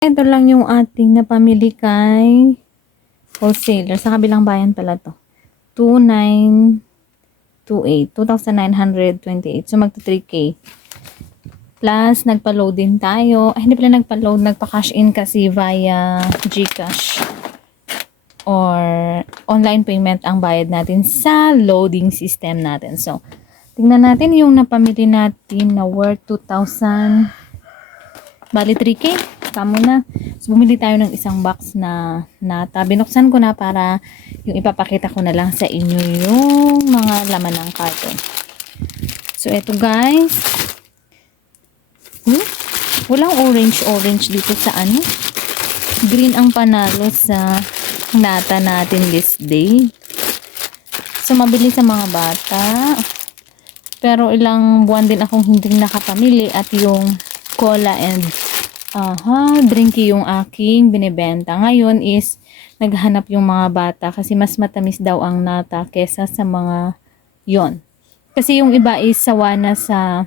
Ito lang yung ating napamili kay wholesaler. Sa kabilang bayan pala to. 2,928. 2,928. So, magta 3K. Plus, nagpa-load din tayo. Ay, hindi pala nagpa-load. Nagpa-cash in kasi via GCash. Or online payment ang bayad natin sa loading system natin. So, tingnan natin yung napamili natin na worth 2,000. Bali 3K. Tama na. So, bumili tayo ng isang box na nata. Binuksan ko na para yung ipapakita ko na lang sa inyo yung mga laman ng carton. So, eto guys. Walang orange dito sa ano. Green ang panalo sa nata natin this day. So, mabili sa mga bata. Pero ilang buwan din akong hindi nakapamili at yung cola and drinky yung aking binibenta. Ngayon is naghanap yung mga bata kasi mas matamis daw ang nata kesa sa mga yon. Kasi yung iba is sawa na sa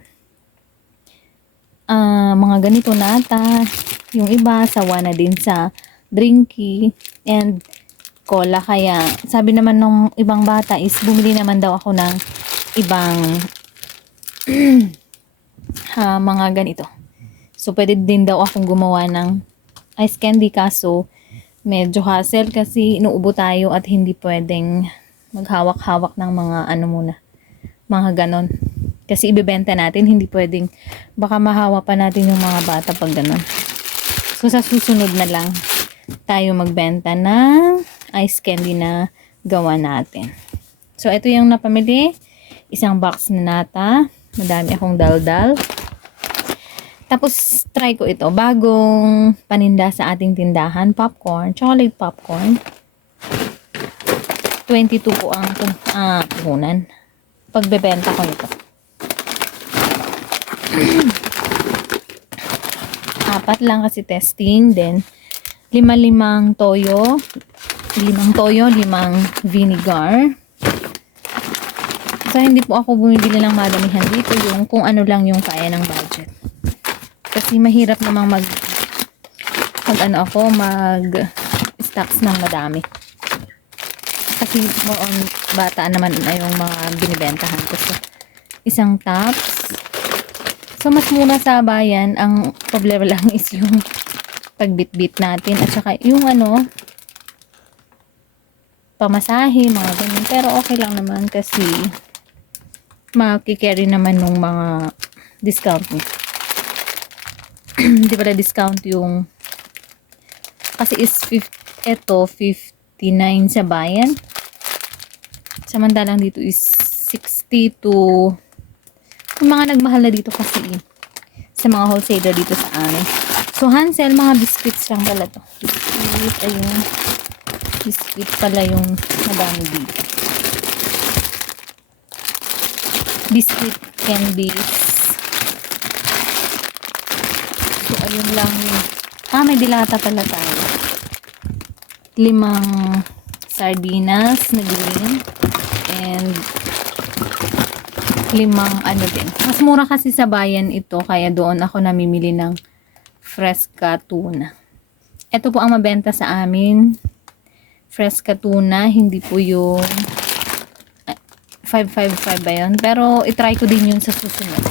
mga ganito nata. Yung iba sawa na din sa drinky and cola. Kaya sabi naman ng ibang bata is bumili naman daw ako ng ibang mga ganito. So, pwede din daw akong gumawa ng ice candy kaso medyo hassle kasi inuubo tayo at hindi pwedeng maghawak-hawak ng mga ano muna, mga ganon. Kasi ibebenta natin, hindi pwedeng baka mahawa pa natin yung mga bata pag ganon. So, sa susunod na lang tayo magbenta ng ice candy na gawa natin. So, ito yung napamili. Isang box na nata. Madami akong daldal. Tapos, try ko ito. Bagong paninda sa ating tindahan. Popcorn. Chocolate popcorn. 22 po ang puhunan. Pagbebenta ko nito. 4 lang kasi testing. Then, 5 toyo. 5 toyo, 5 vinegar. So, hindi po ako bumibili ng madamihan dito. Yung kung ano lang yung kaya ng budget. Kasi mahirap namang mag stocks ng madami. Kasi more on bata naman na yung mga binibentahan ko. So, isang tops. So, mas mura sa bayan. Ang problema lang is yung pagbitbit natin. At saka yung pamasahe, mga ganyan. Pero okay lang naman kasi makikerry naman nung mga discount nito. Hindi pala discount yung kasi is 59 sa bayan. Samantalang dito is 60 to yung mga nagmahal na dito kasi sa mga wholesaler dito sa amin. So, Hansel, mga biscuits lang pala to. Biscuit, ayun. Biscuit pala yung madami dito. Biscuit candies. So, ayun lang yun. May dilata pala tayo. 5 sardinas na green. And 5 din. Mas mura kasi sa bayan ito. Kaya doon ako namimili ng fresca tuna. Ito po ang mabenta sa amin. Fresca tuna. Hindi po yung 555 ba yun? Pero itry ko din yun sa susunod.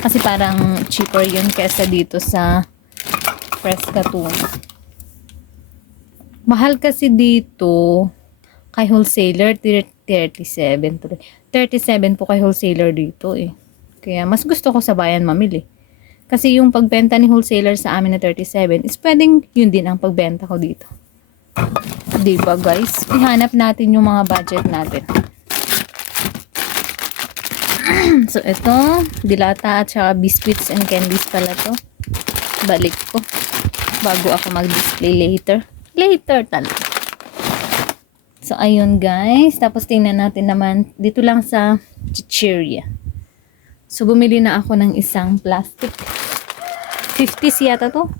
Kasi parang cheaper yun kesa dito sa fresca tuna. Mahal kasi dito kay wholesaler 37 po kay wholesaler dito eh. Kaya mas gusto ko sa bayan mamili. Kasi yung pagbenta ni wholesaler sa amin na 37 is pwedeng yun din ang pagbenta ko dito. Diba guys? Ihanap natin yung mga budget natin. So, ito, dilata at saka biscuits and candies pala to. Balik ko. Bago ako mag-display later. Later talaga. So, ayun guys. Tapos, tingnan natin naman. Dito lang sa chichirya. So, bumili na ako ng isang plastic. 50s yata to.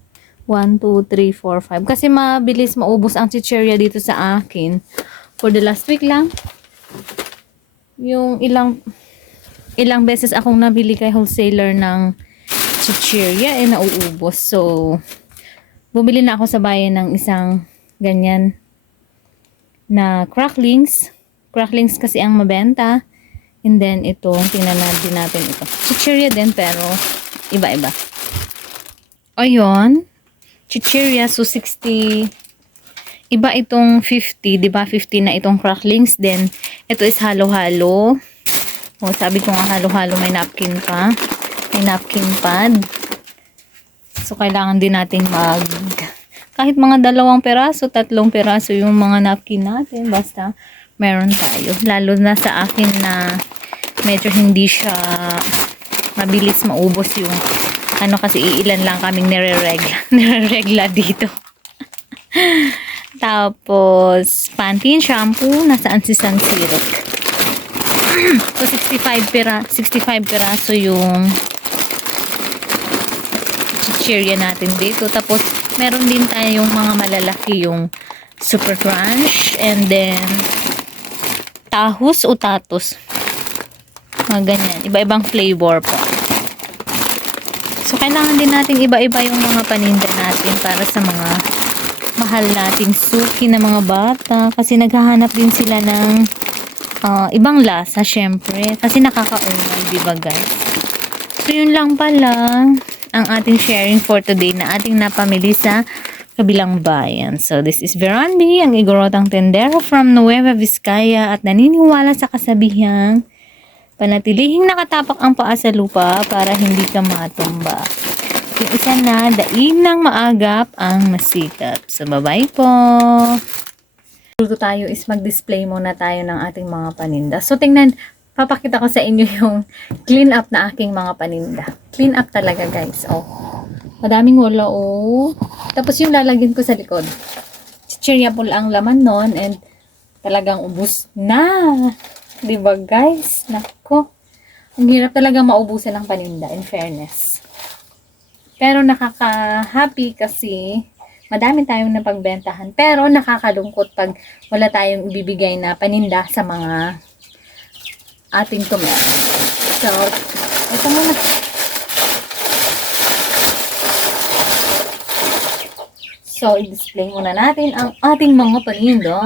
1, 2, 3, 4, 5. Kasi mabilis maubos ang chichirya dito sa akin. For the last week lang. Yung ilang beses akong nabili kay wholesaler ng chichirya nauubos. So, bumili na ako sa bayan ng isang ganyan na cracklings. Cracklings kasi ang mabenta. And then ito, tingnan natin ito. Chichirya din pero iba-iba. Ayun. Chichirya, so 60. Iba itong 50, 'di ba? 50 na itong cracklings. Then ito is halo-halo. O, sabi ko nga halo-halo, may napkin pa. May napkin pad. So kailangan din nating kahit mga 2 peraso, 3 peraso yung mga napkin natin, basta meron tayo. Lalo na sa akin na medyo hindi siya mabilis maubos yung kasi iilan lang kaming nire-regla dito. Tapos Pantene shampoo, nasaan si Sansirok? So 65 peraso yung chichirya natin dito. Tapos meron din tayong mga malalaki, yung Super Crunch, and then tahos o tatos. Mga ganyan. Iba-ibang flavor po. So, kailangan din natin iba-iba yung mga paninda natin para sa mga mahal nating suki na mga bata. Kasi naghahanap din sila ng ibang lasa, syempre. Kasi nakaka-umay, diba guys? So, yun lang pala ang ating sharing for today na ating napamili sa kabilang bayan. So, this is Verandi, ang igorotang tendero from Nueva Vizcaya, at naniniwala sa kasabihang panatilihing nakatapak ang paa sa lupa para hindi ka matumba. Yung isa na, daig ng maagap ang masikap. So, bye-bye po! Luto tayo is mag-display muna tayo ng ating mga paninda. So, tingnan, papakita ko sa inyo yung clean up na aking mga paninda. Clean up talaga guys. Oh. Madaming wala oh. Tapos yung lalagyan ko sa likod. Chichirya po ang laman nun and talagang ubus na. Diba guys? Nako. Ang hirap talaga maubusan ng paninda in fairness. Pero nakaka-happy kasi madami tayong napagbentahan. Pero nakakalungkot pag wala tayong ibibigay na paninda sa mga ating tumayo. So, ito muna. So, i-display muna natin ang ating mga paninda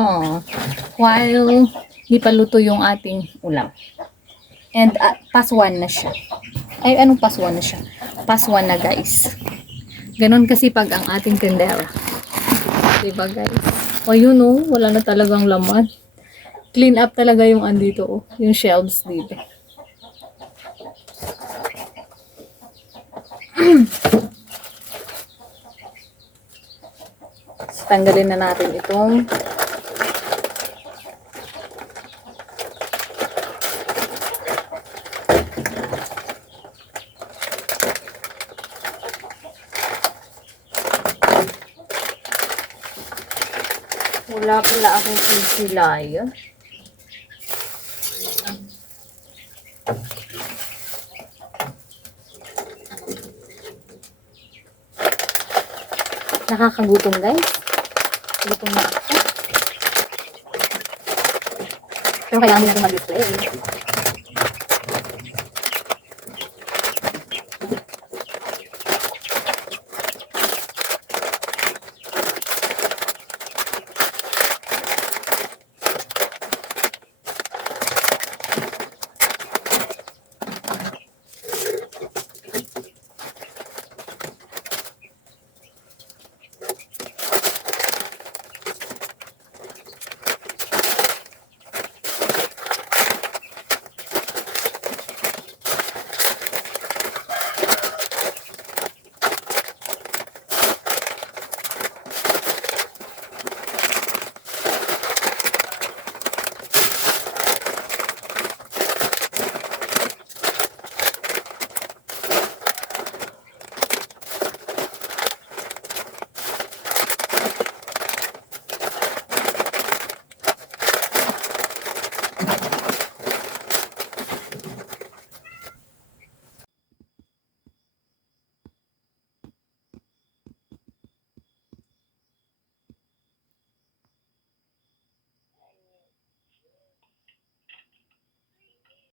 while di pa luto yung ating ulam. And pass 1 na siya. Ay, anong pass 1 na siya? Pass 1 na guys. Ganon kasi pag ang ating tendera. Diba guys? O yun oh, wala na talagang laman. Clean up talaga yung andito oh. Yung shelves dito. So, tanggalin na natin itong wala pala akong silsilayan. Nakakagutom guys. Gutom na ako. Pero kailangan natin mag-display.